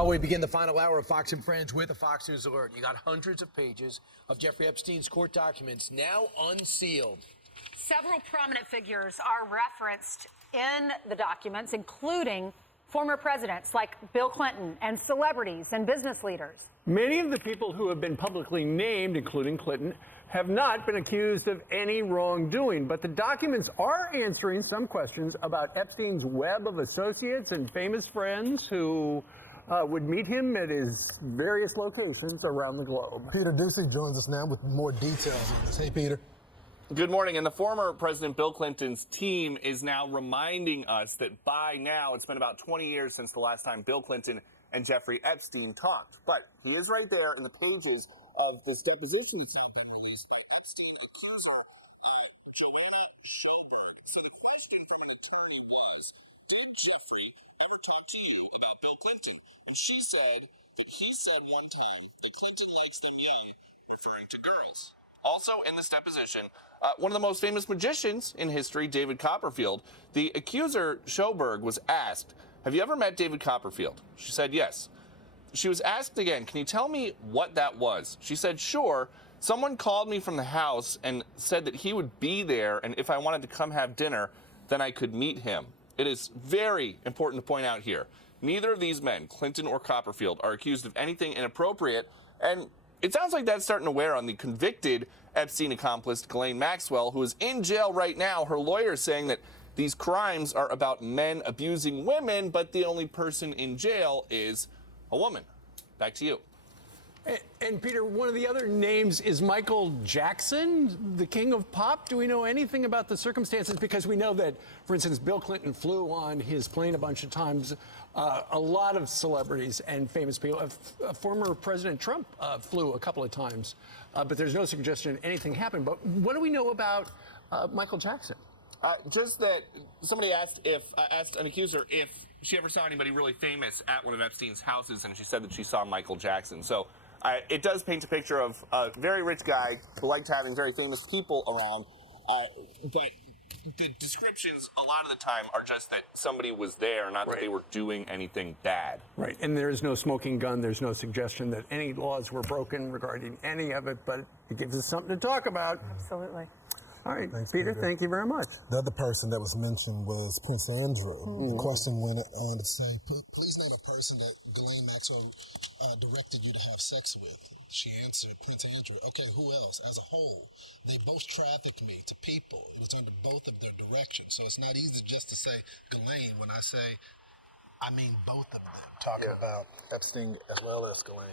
We begin the final hour of Fox and Friends with a Fox News alert. You got hundreds of pages of Jeffrey Epstein's court documents now unsealed. Several prominent figures are referenced in the documents, including former presidents like Bill Clinton and celebrities and business leaders. Many of the people who have been publicly named, including Clinton, have not been accused of any wrongdoing, but the documents are answering some questions about Epstein's web of associates and famous friends who would meet him at his various locations around the globe. Peter Ducey joins us now with more details on this. Hey, Peter. Good morning. And the former President Bill Clinton's team is now reminding us that by now it's been about 20 years since the last time Bill Clinton and Jeffrey Epstein talked. But he is right there in the pages of this deposition. She said that he said one time that Clinton likes them young, referring to girls. Also in this deposition, one of the most famous magicians in history, David Copperfield, the accuser, Schoberg, was asked, "Have you ever met David Copperfield?" She said yes. She was asked again, "Can you tell me what that was?" She said, "Sure. Someone called me from the house and said that he would be there, and if I wanted to come have dinner, then I could meet him." It is very important to point out here, neither of these men, Clinton or Copperfield, are accused of anything inappropriate, and it sounds like that's starting to wear on the convicted Epstein accomplice, Ghislaine Maxwell, who is in jail right now. Her lawyer is saying that these crimes are about men abusing women, but the only person in jail is a woman. Back to you. And Peter, one of the other names is Michael Jackson, the king of pop. Do we know anything about the circumstances? Because we know that, for instance, Bill Clinton flew on his plane a bunch of times. A lot of celebrities and famous people. Former President Trump flew a couple of times, but there's no suggestion anything happened. But what do we know about Michael Jackson? Just that somebody asked an accuser if she ever saw anybody really famous at one of Epstein's houses, and she said that she saw Michael Jackson. So it does paint a picture of a very rich guy who liked having very famous people around, but the descriptions a lot of the time are just that somebody was there, not that they were doing anything bad. Right, and there is no smoking gun. There's no suggestion that any laws were broken regarding any of it, but it gives us something to talk about. Absolutely. All right, Thanks, Peter, thank you very much. The other person that was mentioned was Prince Andrew. The question went on to say, please name a person that Ghislaine Maxwell directed you to have sex with. She answered, Prince Andrew. Okay, who else? As a whole, they both trafficked me to people. It was under both of their directions. So it's not easy just to say Ghislaine when I say, I mean both of them. Talking about Epstein as well as Ghislaine.